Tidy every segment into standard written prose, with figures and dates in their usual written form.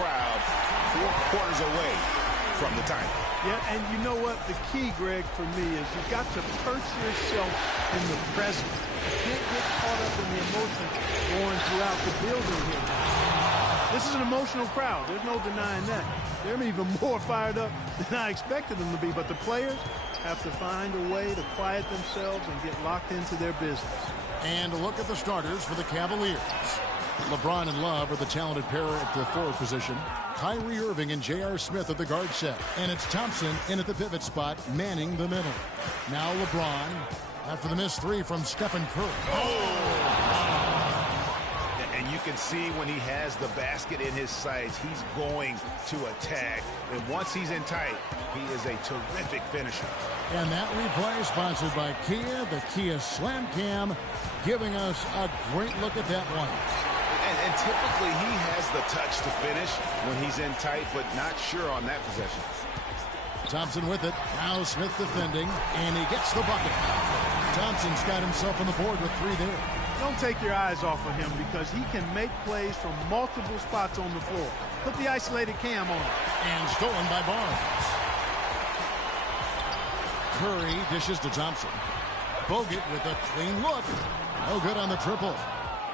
crowd 4 quarters away from the title. Yeah, and you know what? The key, Greg, for me is you've got to perch yourself in the present. You can't get caught up in the emotion going throughout the building here. This is an emotional crowd. There's no denying that. They're even more fired up than I expected them to be. But the players have to find a way to quiet themselves and get locked into their business. And a look at the starters for the Cavaliers. LeBron and Love are the talented pair at the forward position. Kyrie Irving and J.R. Smith at the guard set. And it's Thompson in at the pivot spot, manning the middle. Now LeBron after the missed three from Stephen Curry. And you can see when he has the basket in his sights, he's going to attack. And once he's in tight, he is a terrific finisher. And that replay sponsored by Kia, the Kia Slam Cam, giving us a great look at that one. And typically he has the touch to finish when he's in tight, but not sure on that possession. Thompson with it. Now Smith defending, and he gets the bucket. Thompson's got himself on the board with 3 there. Don't take your eyes off of him because he can make plays from multiple spots on the floor. Put the isolated cam on him. And stolen by Barnes. Curry dishes to Thompson. Bogut with a clean look. No good on the triple.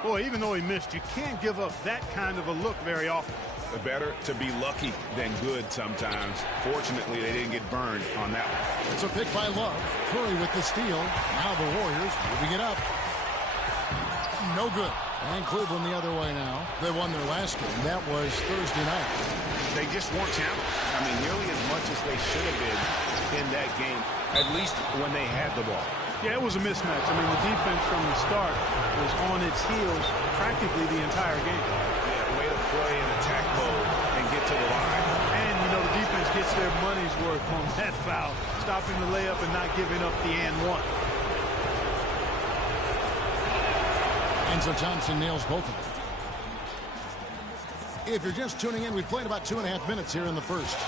Boy, even though he missed, you can't give up that kind of a look very often. Better to be lucky than good sometimes. Fortunately, they didn't get burned on that one. It's a pick by Love. Curry with the steal. Now the Warriors moving it up. No good. And Cleveland the other way now. They won their last game. That was Thursday night. They just weren't challenged. I mean, nearly as much as they should have been in that game, at least when they had the ball. Yeah, it was a mismatch. I mean, the defense from the start was on its heels practically the entire game. Yeah, way to play in attack mode and get to the line. And, you know, the defense gets their money's worth on that foul, stopping the layup and not giving up the and one. And so Thompson nails both of them. If you're just tuning in, we've played about 2.5 minutes here in the first.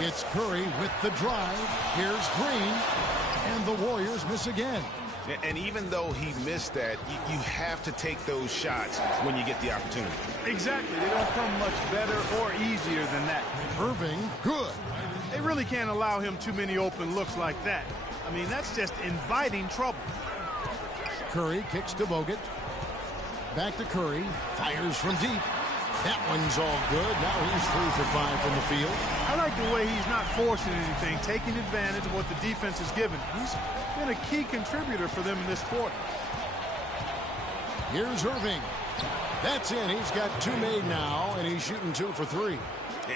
It's Curry with the drive. Here's Green. And the Warriors miss again. And even though he missed that, you have to take those shots when you get the opportunity. Exactly. They don't come much better or easier than that. Irving, good. They really can't allow him too many open looks like that. I mean, that's just inviting trouble. Curry kicks to Bogut. Back to Curry. Fires from deep. That one's all good. Now he's 3 for 5 from the field. I like the way he's not forcing anything, taking advantage of what the defense has given. He's been a key contributor for them in this quarter. Here's Irving. That's in. He's got 2 made now, and he's shooting 2 for 3.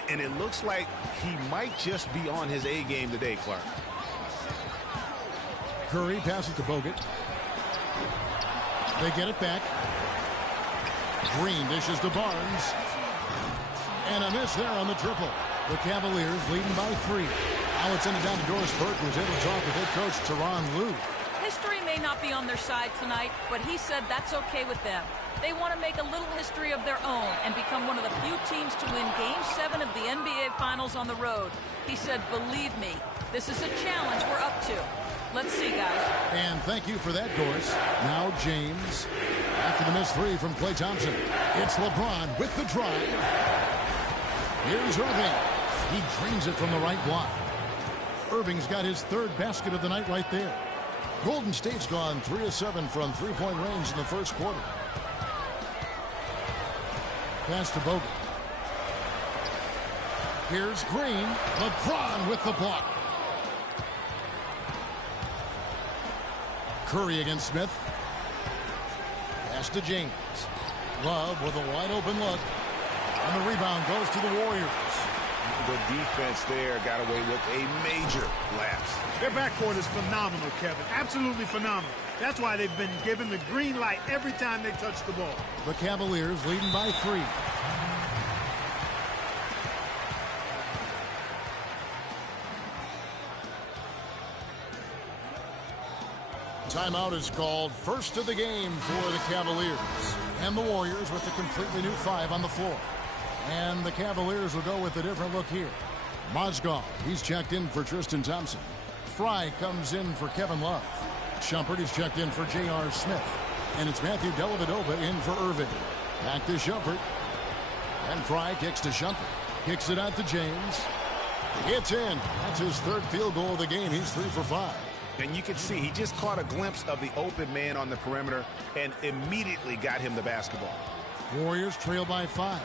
And it looks like he might just be on his A game today, Clark. Curry passes to Bogut. They get it back. Green dishes to Barnes. And a miss there on the triple. The Cavaliers leading by 3. Now it's ended down to Doris Burke, who's able to talk with head coach Tyronn Lue. History may not be on their side tonight, but he said that's okay with them. They want to make a little history of their own and become one of the few teams to win Game 7 of the NBA Finals on the road. He said, believe me, this is a challenge we're up to. Let's see, guys. And thank you for that, Doris. Now James. After the missed 3 from Klay Thompson. It's LeBron with the drive. Here's Irving. He drains it from the right block. Irving's got his 3rd basket of the night right there. Golden State's gone 3 of 7 from 3-point range in the first quarter. Pass to Bogut. Here's Green. LeBron with the block. Curry against Smith. Pass to James. Love with a wide open look. And the rebound goes to the Warriors. The defense there got away with a major lapse. Their backcourt is phenomenal, Kevin. Absolutely phenomenal. That's why they've been given the green light every time they touch the ball. The Cavaliers leading by 3. Timeout is called. First of the game for the Cavaliers. And the Warriors with a completely new 5 on the floor. And the Cavaliers will go with a different look here. Mozgov, he's checked in for Tristan Thompson. Fry comes in for Kevin Love. Shumpert is checked in for J.R. Smith. And it's Matthew Dellavedova in for Irving. Back to Shumpert. And Fry kicks to Shumpert. Kicks it out to James. It's in. That's his third field goal of the game. He's 3 for 5. And you can see he just caught a glimpse of the open man on the perimeter and immediately got him the basketball. Warriors trail by 5.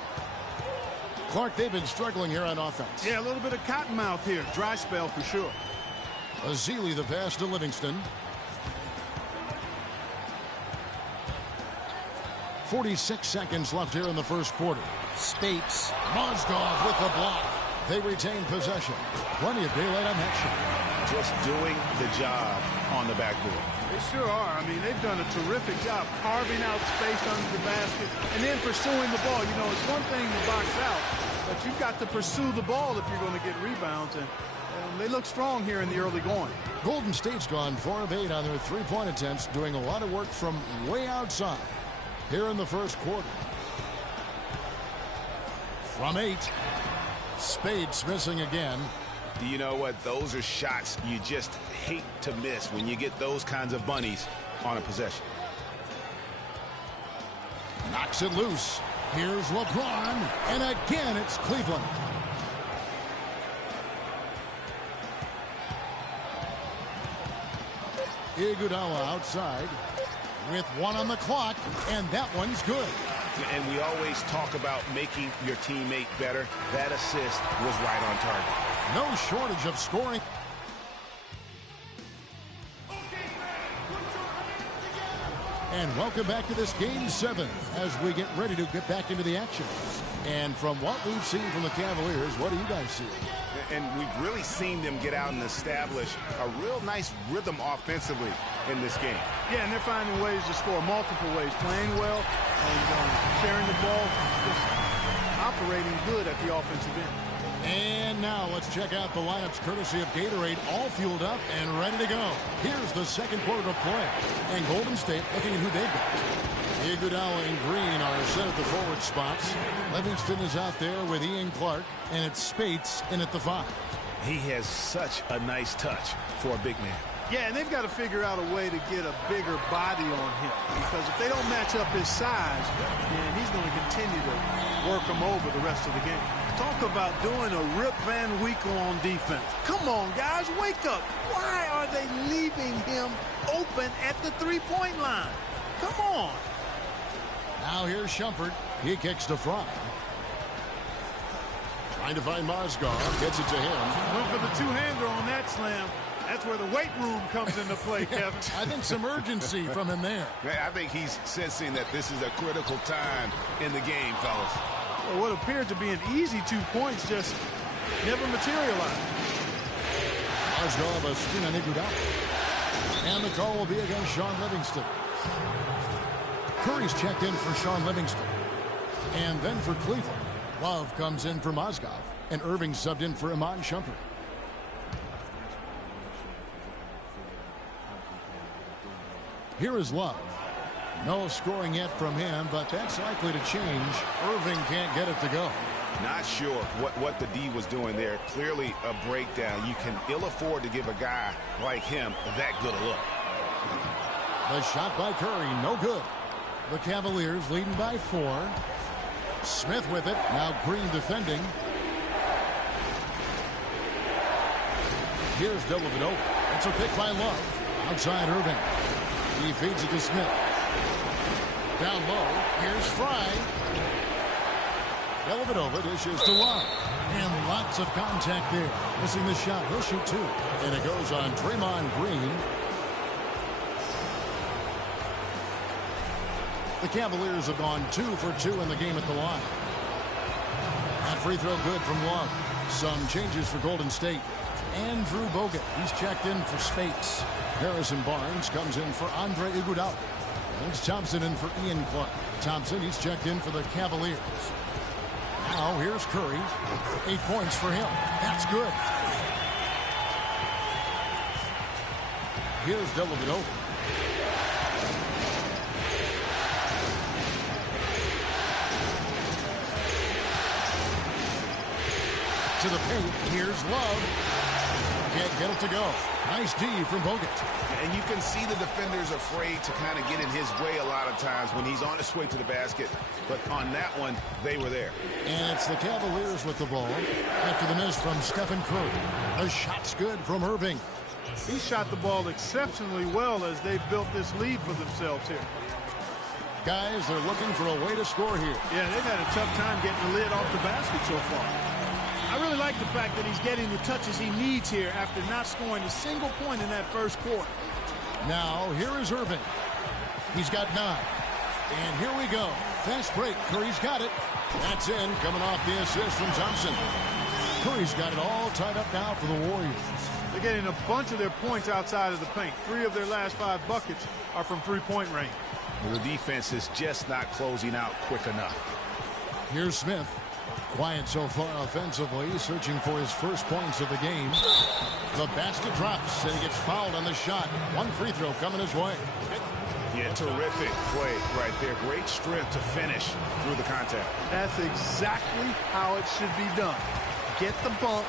Clark, they've been struggling here on offense. Yeah, a little bit of cottonmouth here. Dry spell for sure. Ezeli the pass to Livingston. 46 seconds left here in the first quarter. Spates. Mozgov with the block. They retain possession. Plenty of daylight on that shot. Just doing the job on the backboard. They sure are. I mean, they've done a terrific job carving out space under the basket and then pursuing the ball. You know, it's one thing to box out, but you've got to pursue the ball if you're going to get rebounds. And they look strong here in the early going. Golden State's gone 4 of 8 on their three-point attempts, doing a lot of work from way outside here in the first quarter. From 8, Spates missing again. You know what? Those are shots you just hate to miss when you get those kinds of bunnies on a possession. Knocks it loose. Here's LeBron. And again, it's Cleveland. Iguodala outside with 1 on the clock, and that one's good. And we always talk about making your teammate better. That assist was right on target. No shortage of scoring. And welcome back to this Game 7 as we get ready to get back into the action. And from what we've seen from the Cavaliers, what do you guys see? And we've really seen them get out and establish a real nice rhythm offensively in this game. Yeah, and they're finding ways to score multiple ways, playing well and sharing the ball, just operating good at the offensive end. And now let's check out the lineups courtesy of Gatorade, all fueled up and ready to go. Here's the second quarter of play. And Golden State looking at who they've got. Iguodala and Green are set at the forward spots. Livingston is out there with Ian Clark, and it's Spates in at the 5. He has such a nice touch for a big man. Yeah, and they've got to figure out a way to get a bigger body on him, because if they don't match up his size, then he's going to continue to work him over the rest of the game. Talk about doing a Rip Van Winkle on defense. Come on, guys, wake up. Why are they leaving him open at the three-point line? Come on. Now here's Shumpert. He kicks to Fry. Trying to find Mozgov. Gets it to him. Went for the two-hander on that slam. That's where the weight room comes into play, Kevin. I think some urgency from him there. I think he's sensing that this is a critical time in the game, fellas. Well, what appeared to be an easy 2 points just never materialized. Mozgov a screen on Iguodala. And the call will be against Sean Livingston. Curry's checked in for Sean Livingston. And then for Cleveland, Love comes in for Mozgov. And Irving subbed in for Iman Shumpert. Here is Love. No scoring yet from him, but that's likely to change. Irving can't get it to go. Not sure what the D was doing there. Clearly a breakdown. You can ill afford to give a guy like him that good a look. The shot by Curry, no good. The Cavaliers leading by 4. Smith with it. Now Green defending. Here's Dellavedova. It's a pick by Love. Outside Irving. He feeds it to Smith. Down low. Here's Fry. Dellavedova dishes to Love. And lots of contact there. Missing the shot. He'll shoot 2. And it goes on Draymond Green. The Cavaliers have gone 2 for 2 in the game at the line. That free throw good from Love. Some changes for Golden State. Andrew Bogut, he's checked in for Spates. Harrison Barnes comes in for Andre Iguodala. It's Thompson in for Ian Clark. Thompson, he's checked in for the Cavaliers. Now here's Curry. 8 points for him. That's good. Here's Dellavedova. To the paint. Here's Love. Can't get it to go. Nice D from Bogut. And you can see the defender's afraid to kind of get in his way a lot of times when he's on his way to the basket. But on that one, they were there. And it's the Cavaliers with the ball after the miss from Stephen Curry. The shot's good from Irving. He shot the ball exceptionally well as they've built this lead for themselves here. Guys, they're looking for a way to score here. Yeah, they've had a tough time getting the lid off the basket so far. I really like the fact that he's getting the touches he needs here after not scoring a single point in that first quarter. Now, here is Irving. He's got 9. And here we go. Fast break. Curry's got it. That's in, coming off the assist from Thompson. Curry's got it all tied up now for the Warriors. They're getting a bunch of their points outside of the paint. 3 of their last 5 buckets are from three-point range. The defense is just not closing out quick enough. Here's Smith. Quiet so far offensively, searching for his first points of the game. The basket drops, and he gets fouled on the shot. 1 free throw coming his way. Yeah, terrific play right there. Great strength to finish through the contact. That's exactly how it should be done. Get the bump,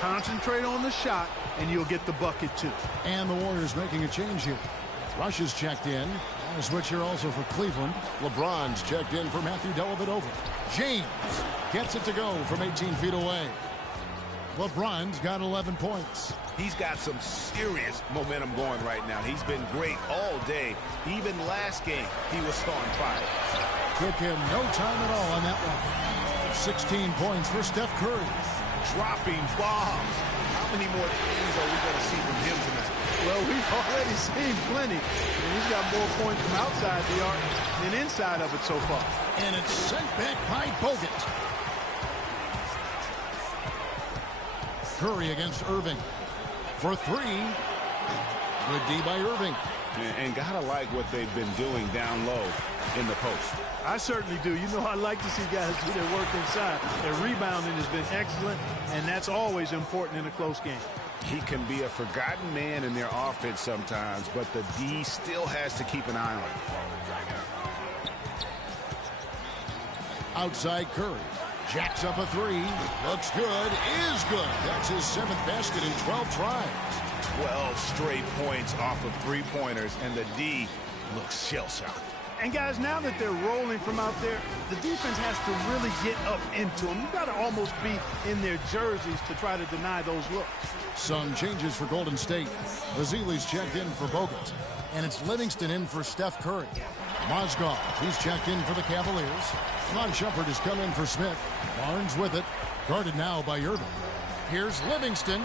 concentrate on the shot, and you'll get the bucket too. And the Warriors making a change here. Rush is checked in. And a switch here also for Cleveland. LeBron's checked in for Matthew Dellavedova. James gets it to go from 18 feet away. LeBron's got 11 points. He's got some serious momentum going right now. He's been great all day. Even last game, he was on fire. Took him no time at all on that one. 16 points for Steph Curry. Dropping bombs. How many more things are we going to see from him tonight? Well, we've already seen plenty. And he's got more points from outside the arc than inside of it so far. And it's sent back by Bogut. Curry against Irving. For 3. Good D by Irving. And gotta like what they've been doing down low in the post. I certainly do. You know, I like to see guys do their work inside. Their rebounding has been excellent, and that's always important in a close game. He can be a forgotten man in their offense sometimes, but the D still has to keep an eye on him. Outside Curry. Jacks up a 3. Looks good. Is good. That's his 7th basket in 12 tries. 12 straight points off of 3-pointers, and the D looks shell-shocked. And guys, now that they're rolling from out there, the defense has to really get up into them. You've got to almost be in their jerseys to try to deny those looks. Some changes for Golden State. Vasili's checked in for Bogut. And it's Livingston in for Steph Curry. Mozgov, he's checked in for the Cavaliers. Iman Shumpert has come in for Smith. Barnes with it. Guarded now by Irving. Here's Livingston.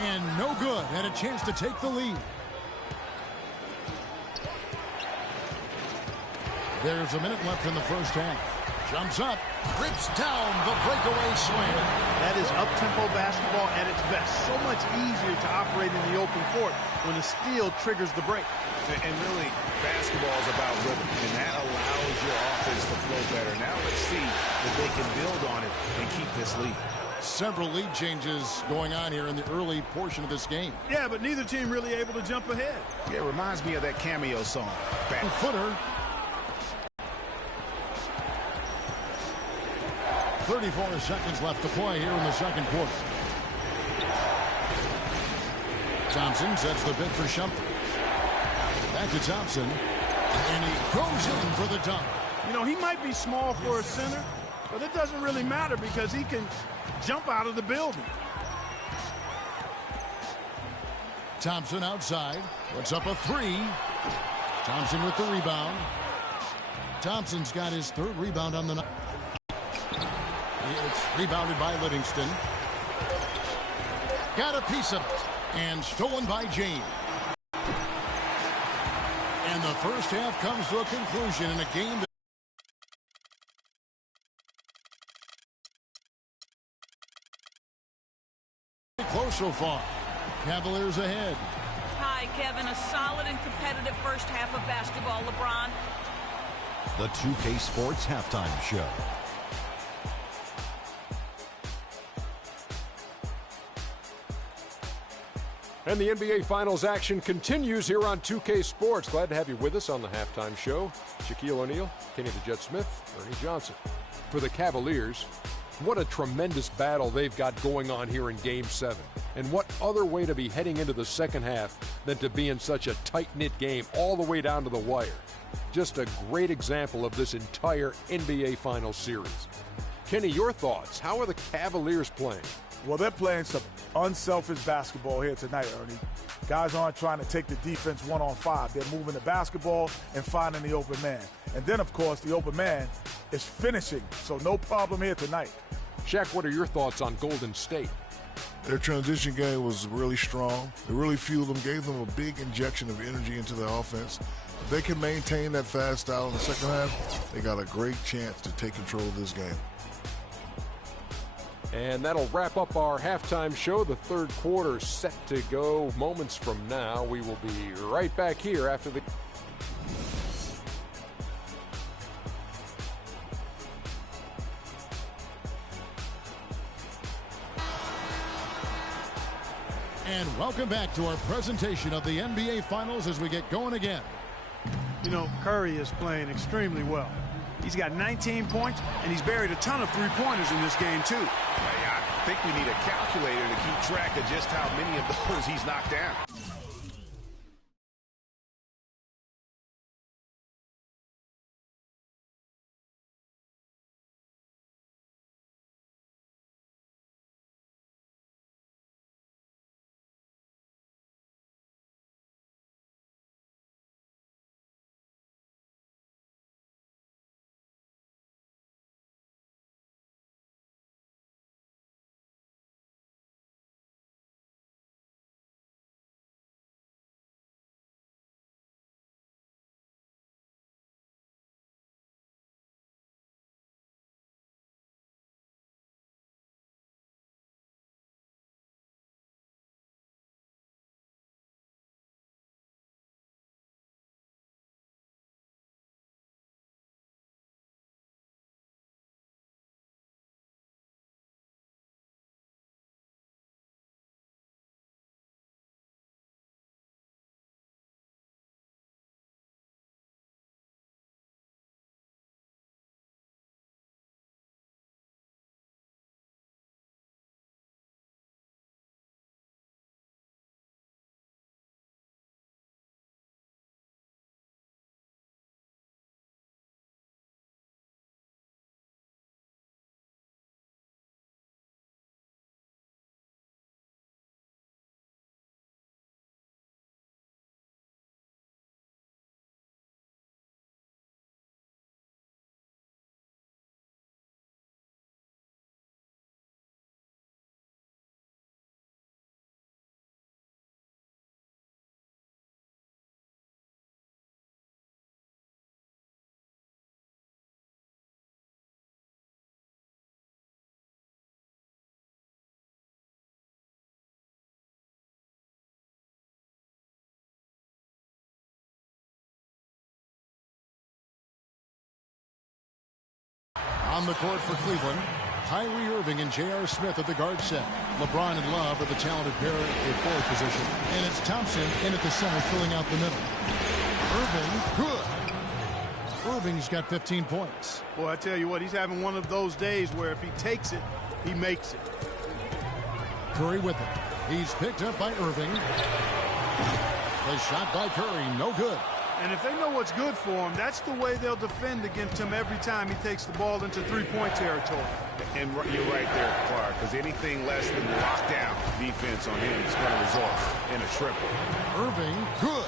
And no good. Had a chance to take the lead. There's a minute left in the first half. Jumps up. Rips down the breakaway slam. That is up-tempo basketball at its best. So much easier to operate in the open court when a steal triggers the break. And really, basketball is about rhythm, and that allows your offense to flow better. Now let's see if they can build on it and keep this lead. Several lead changes going on here in the early portion of this game. Yeah, but neither team really able to jump ahead. Yeah, it reminds me of that Cameo song. Back. Footer. 34 seconds left to play here in the second quarter. Thompson sets the bid for Shumpert. Back to Thompson. And he goes in for the dunk. You know, he might be small for a center, but it doesn't really matter because he can jump out of the building. Thompson outside. Puts up a 3. Thompson with the rebound. Thompson's got his 3rd rebound on the night. It's rebounded by Livingston. Got a piece of it. And stolen by James. And the first half comes to a conclusion in a game that close so far. Cavaliers ahead. Hi, Kevin. A solid and competitive first half of basketball, LeBron. The 2K Sports Halftime Show. And the NBA Finals action continues here on 2K Sports. Glad to have you with us on the halftime show. Shaquille O'Neal, Kenny the Jet Smith, Ernie Johnson. For the Cavaliers, What a tremendous battle they've got going on here in Game 7. And what other way to be heading into the second half than to be in such a tight-knit game all the way down to the wire. Just a great example of this entire NBA Finals series. Kenny, your thoughts? How are the Cavaliers playing? Well, they're playing some unselfish basketball here tonight, Ernie. Guys aren't trying to take the defense 1-on-5. They're moving the basketball and finding the open man. And then, of course, the open man is finishing, so no problem here tonight. Shaq, what are your thoughts on Golden State? Their transition game was really strong. It really fueled them, gave them a big injection of energy into their offense. If they can maintain that fast style in the second half, they got a great chance to take control of this game. And that'll wrap up our halftime show. The third quarter is set to go moments from now. We will be right back here after the... And welcome back to our presentation of the NBA Finals as we get going again. You know, Curry is playing extremely well. He's got 19 points, and he's buried a ton of three-pointers in this game, too. I think we need a calculator to keep track of just how many of those he's knocked down. On the court for Cleveland, Kyrie Irving and J.R. Smith at the guard set. LeBron and Love are the talented pair at the forward position. And it's Thompson in at the center filling out the middle. Irving, good. Irving's got 15 points. Boy, I tell you what, he's having one of those days where if he takes it, he makes it. Curry with it. He's picked up by Irving. The shot by Curry, no good. And if they know what's good for him, that's the way they'll defend against him every time he takes the ball into three-point territory. And you're right there, Clark, because anything less than lockdown defense on him is going to result in a triple. Irving, good.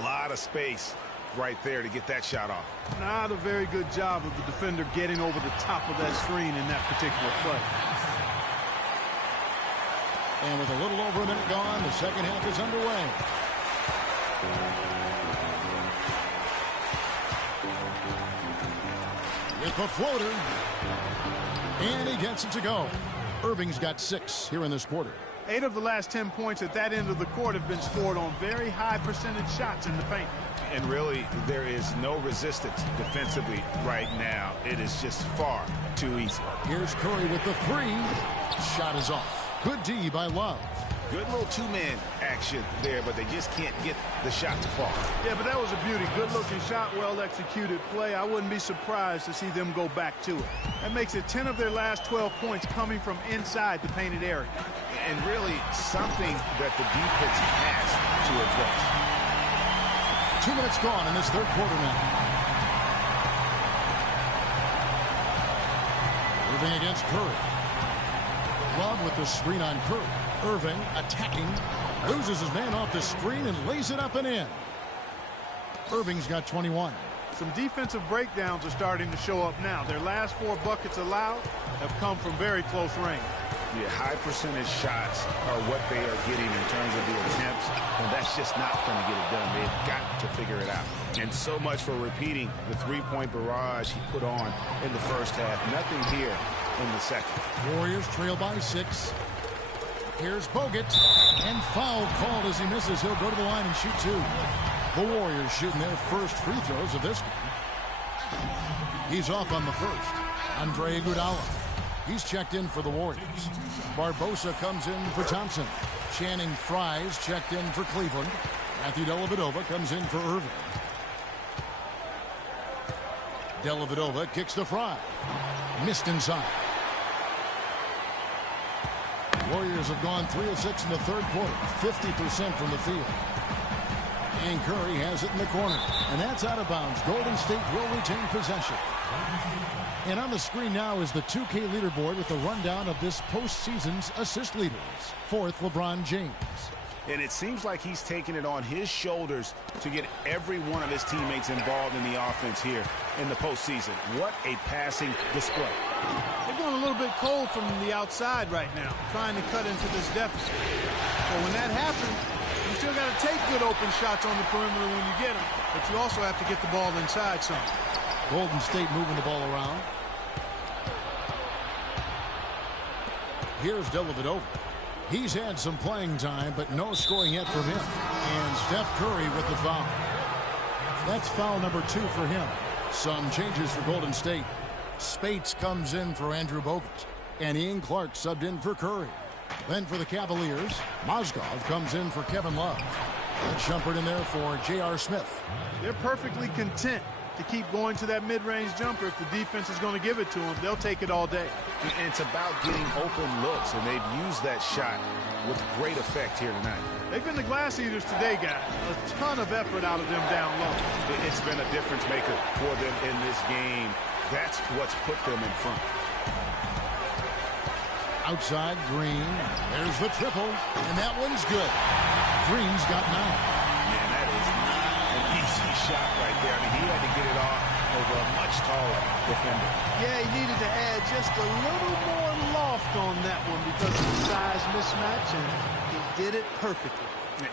A lot of space right there to get that shot off. Not a very good job of the defender getting over the top of that screen in that particular play. And with a little over a minute gone, the second half is underway. With the floater. And he gets it to go. Irving's got 6 here in this quarter. 8 of the last 10 points at that end of the court have been scored on very high percentage shots in the paint. And really, there is no resistance defensively right now. It is just far too easy. Here's Curry with the 3. Shot is off. Good D by Love. Good little two-man action there, but they just can't get the shot to fall. Yeah, but that was a beauty. Good-looking shot, well-executed play. I wouldn't be surprised to see them go back to it. That makes it 10 of their last 12 points coming from inside the painted area. And really something that the defense has to address. 2 minutes gone in this third quarter now. Irving against Curry. Love with the screen on Curry. Irving attacking. Loses his man off the screen and lays it up and in. Irving's got 21. Some defensive breakdowns are starting to show up now. Their last 4 buckets allowed have come from very close range. Yeah, high percentage shots are what they are getting in terms of the attempts, and that's just not going to get it done. They've got to figure it out. And so much for repeating the three-point barrage he put on in the first half. Nothing here in the second. Warriors trail by 6. Here's Bogut, and foul called as he misses. He'll go to the line and shoot 2. The Warriors shooting their first free throws of this one. He's off on the first. Andre Iguodala. He's checked in for the Warriors. Barbosa comes in for Thompson. Channing Frye's checked in for Cleveland. Matthew Dellavedova comes in for Irving. Dellavedova kicks to Frye. Missed inside. Warriors have gone 3 of 6 in the third quarter. 50% from the field. And Curry has it in the corner. And that's out of bounds. Golden State will retain possession. And on the screen now is the 2K leaderboard with a rundown of this postseason's assist leaders. 4th, LeBron James. And it seems like he's taking it on his shoulders to get every one of his teammates involved in the offense here in the postseason. What a passing display. They're going a little bit cold from the outside right now, trying to cut into this deficit. So when that happens, you still got to take good open shots on the perimeter when you get them, but you also have to get the ball inside some. Golden State moving the ball around. Here's Dellavedova. He's had some playing time, but no scoring yet from him. And Steph Curry with the foul. That's foul number 2 for him. Some changes for Golden State. Spates comes in for Andrew Bogut. And Ian Clark subbed in for Curry. Then for the Cavaliers, Mozgov comes in for Kevin Love. And Shumpert in there for J.R. Smith. They're perfectly content to keep going to that mid-range jumper. If the defense is going to give it to them, they'll take it all day. And it's about getting open looks, and they've used that shot with great effect here tonight. They've been the glass eaters today, guys. A ton of effort out of them down low. It's been a difference maker for them in this game. That's what's put them in front. Outside, Green. There's the triple, and that one's good. Green's got 9. Man, that is not an easy shot right there. I mean, he had to get it off over a much taller defender. Yeah, he needed to add just a little more loft on that one because of the size mismatch, and he did it perfectly.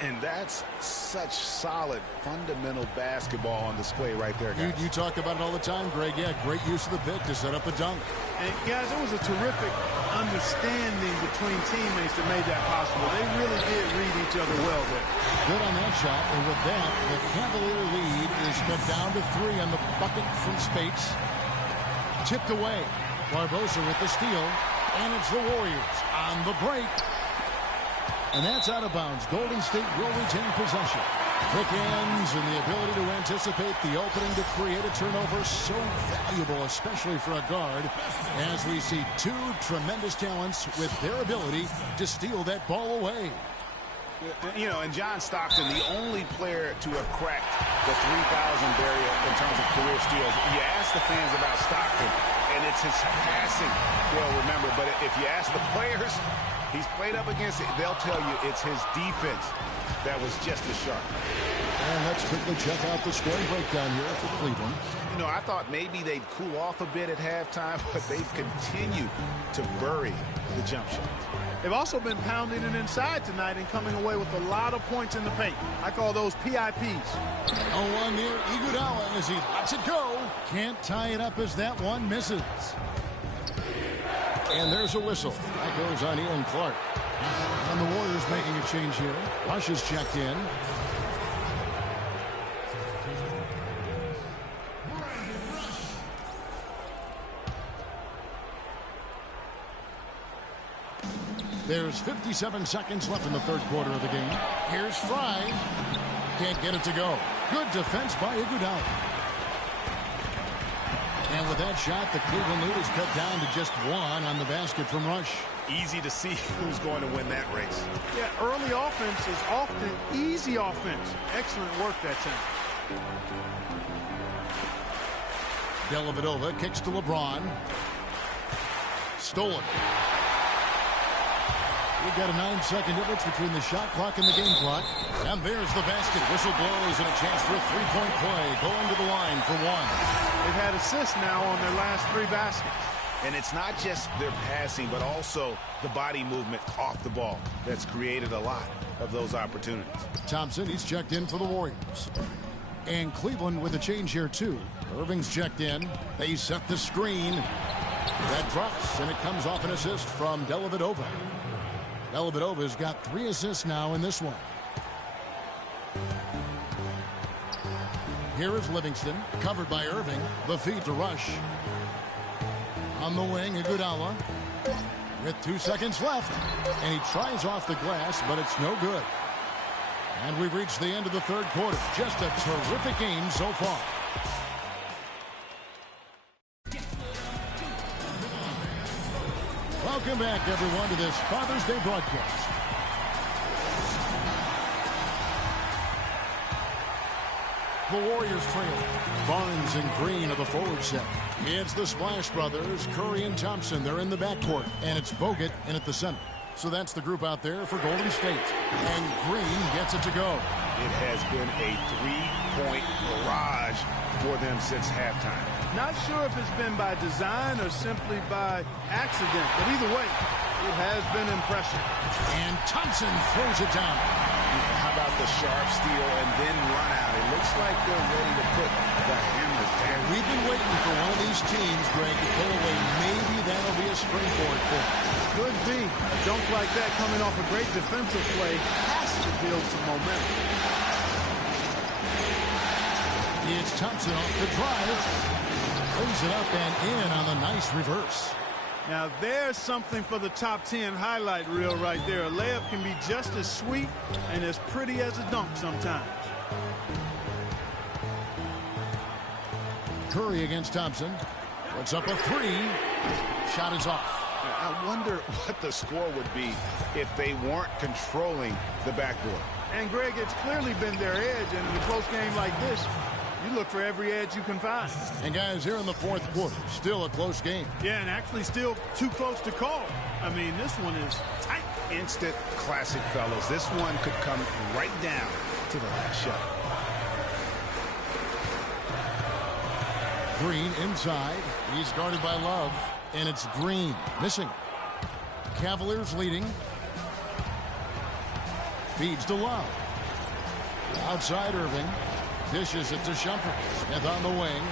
And that's such solid, fundamental basketball on display right there, guys. You talk about it all the time, Greg. Yeah, great use of the pick to set up a dunk. And, guys, it was a terrific understanding between teammates that made that possible. They really did read each other well there. Good on that shot. And with that, the Cavalier lead is cut down to 3 on the bucket from Spates. Tipped away. Barbosa with the steal. And it's the Warriors on the break. And that's out of bounds. Golden State will retain possession. Quick ends and the ability to anticipate the opening to create a turnover. So valuable, especially for a guard, as we see 2 tremendous talents with their ability to steal that ball away. You know, and John Stockton, the only player to have cracked the 3,000 barrier in terms of career steals. You ask the fans about Stockton, and it's his passing they'll remember. But if you ask the players he's played up against, they'll tell you it's his defense that was just as sharp. And let's quickly check out the scoring breakdown here for Cleveland. You know, I thought maybe they'd cool off a bit at halftime, but they've continued to bury the jump shot. They've also been pounding it inside tonight and coming away with a lot of points in the paint. I call those PIPs. Oh, one near Iguodala as he lets it go. Can't tie it up as that one misses. And there's a whistle. That goes on Ian Clark. And the Warriors making a change here. Rush is checked in. There's 57 seconds left in the third quarter of the game. Here's Fry. Can't get it to go. Good defense by Iguodala. And with that shot, the Cleveland lead is cut down to just one on the basket from Rush. Easy to see who's going to win that race. Yeah, early offense is often easy offense. Excellent work that time. Dellavedova kicks to LeBron. Stolen. We've got a 9-second difference between the shot clock and the game clock. And there's the basket. Whistle blows and a chance for a three-point play. Going to the line for one. They've had assists now on their last 3 baskets. And it's not just their passing, but also the body movement off the ball that's created a lot of those opportunities. Thompson, he's checked in for the Warriors. And Cleveland with a change here, too. Irving's checked in. They set the screen. That drops, and it comes off an assist from Dellavedova. Dellavedova's got 3 assists now in this one. Here is Livingston, covered by Irving. The feed to Rush. On the wing, Iguodala. With 2 seconds left. And he tries off the glass, but it's no good. And we've reached the end of the third quarter. Just a terrific game so far. Welcome back, everyone, to this Father's Day broadcast. The Warriors trail. Barnes and Green are the forward set. It's the Splash Brothers, Curry and Thompson. They're in the backcourt. And it's Bogut in at the center. So that's the group out there for Golden State. And Green gets it to go. It has been a 3-point barrage for them since halftime. Not sure if it's been by design or simply by accident, but either way, it has been impressive. And Thompson throws it down. Yeah, how about the sharp steal and then run out? It looks like they're ready to put the hammer down. We've been waiting for one of these teams, Greg, to pull away. Maybe that'll be a springboard for them. Could be. A dunk like that coming off a great defensive play has to build some momentum. It's Thompson off the drive. Brings it up and in on the nice reverse. Now there's something for the top 10 highlight reel right there. A layup can be just as sweet and as pretty as a dunk sometimes. Curry against Thompson. Puts up a 3. Shot is off. I wonder what the score would be if they weren't controlling the backboard. And Greg, it's clearly been their edge, and in a close game like this, you look for every edge you can find. And guys, here in the fourth quarter, still a close game. Yeah, and actually still too close to call. I mean, this one is tight. Instant classic, fellas. This one could come right down to the last shot. Green inside. He's guarded by Love. And it's Green missing. Cavaliers leading. Feeds to Love. Outside Irving. Dishes it to Shumpert. Smith on the wing.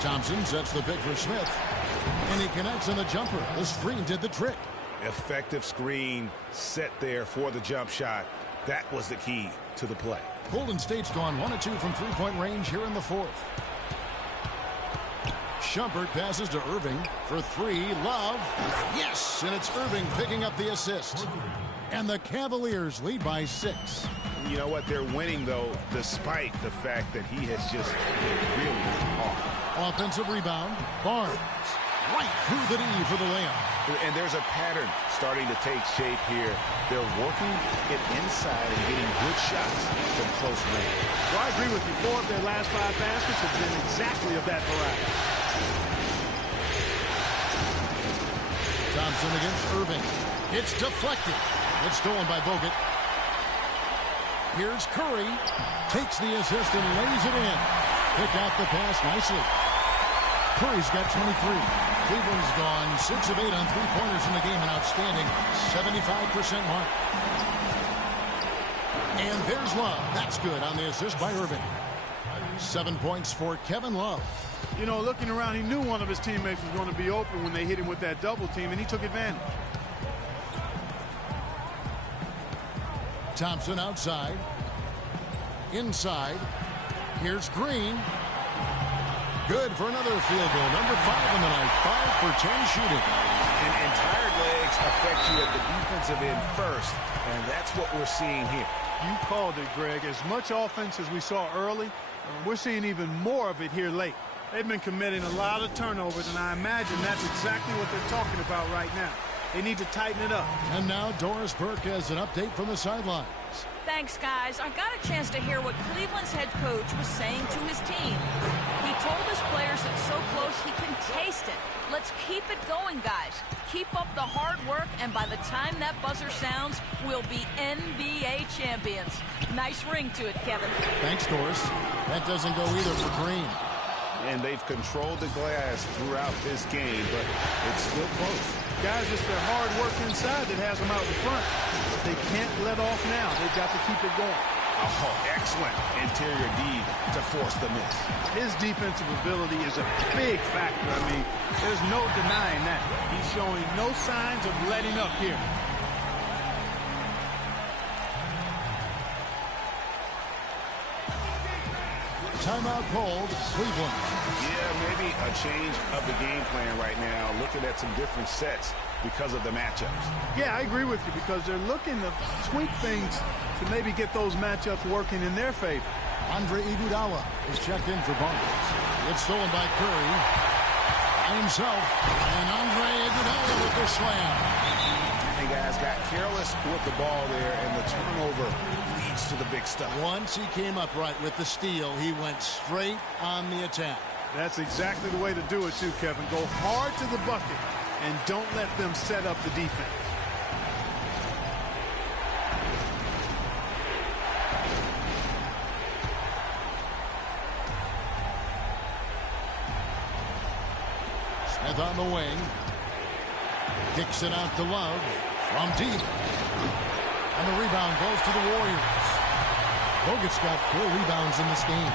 Thompson sets the pick for Smith. And he connects on the jumper. The screen did the trick. Effective screen set there for the jump shot. That was the key to the play. Golden State's gone 1 of 2 from three-point range here in the fourth. Shumpert passes to Irving for 3. Love. Yes, and it's Irving picking up the assist. And the Cavaliers lead by 6. You know what? They're winning, though, despite the fact that he has just been really off. Offensive rebound. Barnes. Right through the knee for the layup. And there's a pattern starting to take shape here. They're working it inside and getting good shots from close range. Well, I agree with you. 4 of their last 5 baskets have been exactly of that variety. Thompson against Irving. It's deflected. It's stolen by Bogut. Here's Curry. Takes the assist and lays it in. Pick out the pass nicely. Curry's got 23. Cleveland's gone 6 of 8 on three-pointers in the game. An outstanding 75% mark. And there's Love. That's good on the assist by Irving. 7 points for Kevin Love. You know, looking around, he knew one of his teammates was going to be open when they hit him with that double team, and he took advantage. Thompson outside. Inside. Here's Green. Good for another field goal. Number 5 in the night. 5 for 10 shooting. And tired legs affect you at the defensive end first, and that's what we're seeing here. You called it, Greg. As much offense as we saw early, we're seeing even more of it here late. They've been committing a lot of turnovers, and I imagine that's exactly what they're talking about right now. They need to tighten it up. And now Doris Burke has an update from the sidelines. Thanks, guys. I got a chance to hear what Cleveland's head coach was saying to his team. He told his players it's so close he can taste it. Let's keep it going, guys. Keep up the hard work, and by the time that buzzer sounds, we'll be NBA champions. Nice ring to it, Kevin. Thanks, Doris. That doesn't go either for Green. And they've controlled the glass throughout this game, but it's still close. Guys, it's their hard work inside that has them out in front. They can't let off now. They've got to keep it going. Oh, excellent interior D to force the miss. His defensive ability is a big factor. I mean, there's no denying that. He's showing no signs of letting up here. Timeout called, Cleveland. Yeah, maybe a change of the game plan right now, looking at some different sets because of the matchups. Yeah, I agree with you because they're looking to tweak things to maybe get those matchups working in their favor. Andre Iguodala is checked in for Barnes. It's stolen by Curry. By himself. And Andre Iguodala with the slam. Hey, guys, got careless with the ball there, and the turnover leads to the big stuff. Once he came upright with the steal, he went straight on the attack. That's exactly the way to do it, too, Kevin. Go hard to the bucket and don't let them set up the defense. Smith on the wing. Kicks it out to Love from deep. And the rebound goes to the Warriors. Bogut's got 4 rebounds in this game.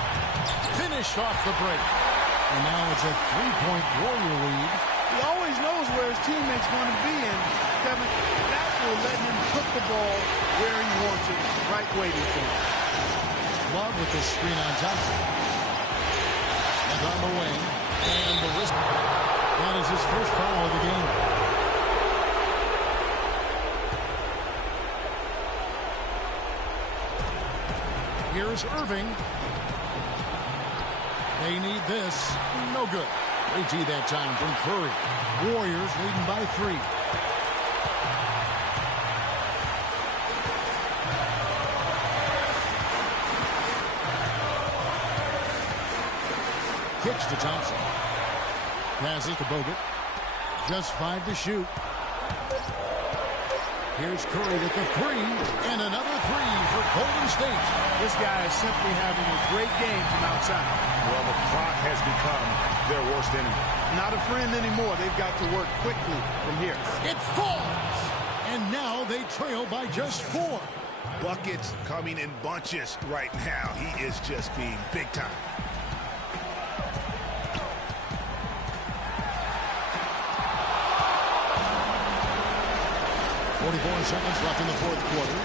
Finished off the break. And now it's a 3-point Warrior lead. He always knows where his teammate's going to be, and Kevin, that will let him put the ball where he wants it, right waiting for him. Love with the screen on Thompson. Smith on the wing. And the wrist. That is his first foul of the game. Here's Irving. They need this. No good. AT that time from Curry. Warriors leading by 3. Kicks to Thompson. Passes to Bogut. Just 5 to shoot. Here's Curry with the 3, and another 3 for Golden State. This guy is simply having a great game from outside. Well, the clock has become their worst enemy. Not a friend anymore. They've got to work quickly from here. It falls, and now they trail by just 4. Buckets coming in bunches right now. He is just being big time. 44 seconds left in the 4th quarter.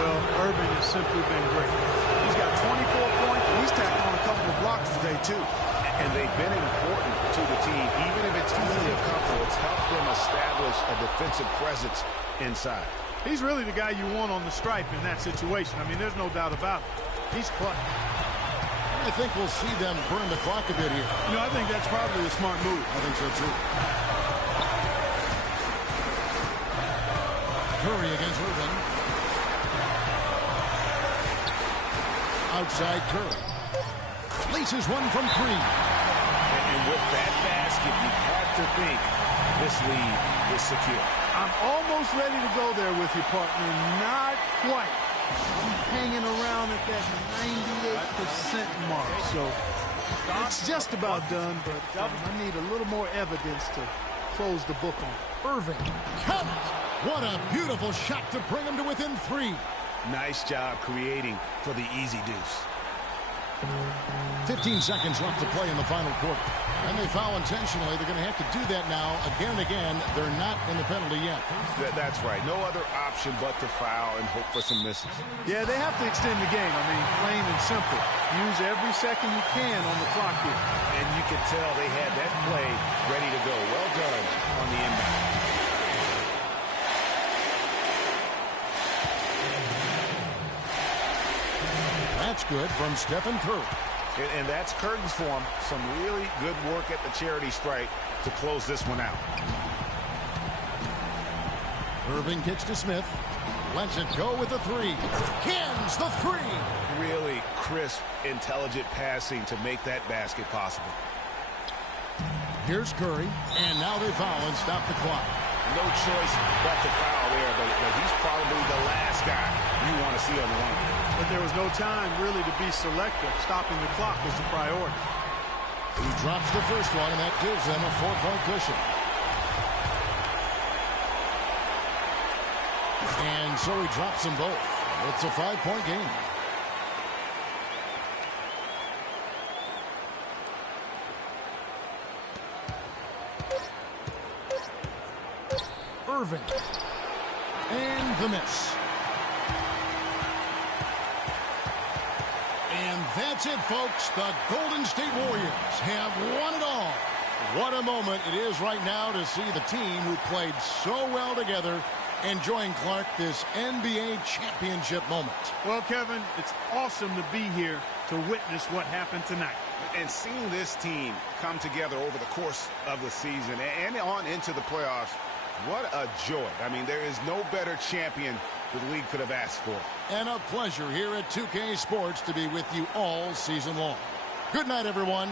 Well, Irving has simply been great. He's got 24 points, and he's tacked on a couple of blocks today, too. And they've been important to the team. Even if it's only a couple, it's helped them establish a defensive presence inside. He's really the guy you want on the stripe in that situation. I mean, there's no doubt about it. He's clutch. I think we'll see them burn the clock a bit here. You know, I think that's probably a smart move. I think so, too. Curry against Irving. Outside Curry. Laces one from 3. And with that basket, you have to think this lead is secure. I'm almost ready to go there with you, partner. Not quite. I'm hanging around at that 98% mark. So it's just about done, but I need a little more evidence to close the book on. Irving. Count it. What a beautiful shot to bring him to within 3. Nice job creating for the easy deuce. 15 seconds left to play in the final quarter. And they foul intentionally. They're going to have to do that now again and again. They're not in the penalty yet. That's right. No other option but to foul and hope for some misses. Yeah, they have to extend the game. I mean, plain and simple. Use every second you can on the clock here. And you can tell they had that play ready to go. Well done on the inbound. That's good from Stephen Curry. And that's curtains for him. Some really good work at the charity stripe to close this one out. Irving kicks to Smith. Lets it go with the three. Hins the three. Really crisp, intelligent passing to make that basket possible. Here's Curry. And now they foul and stop the clock. No choice but to foul there, but he's probably the last guy you want to see on the line. But there was no time really to be selective. Stopping the clock was the priority. He drops the first one, and that gives them a 4-point cushion. And so he drops them both. It's a 5-point game. Irving. And the miss. And that's it, folks. The Golden State Warriors have won it all. What a moment it is right now to see the team who played so well together enjoying, Clark, this NBA championship moment. Well, Kevin, it's awesome to be here to witness what happened tonight. And seeing this team come together over the course of the season and on into the playoffs, what a joy. I mean, there is no better champion the league could have asked for. And a pleasure here at 2K Sports to be with you all season long. Good night, everyone.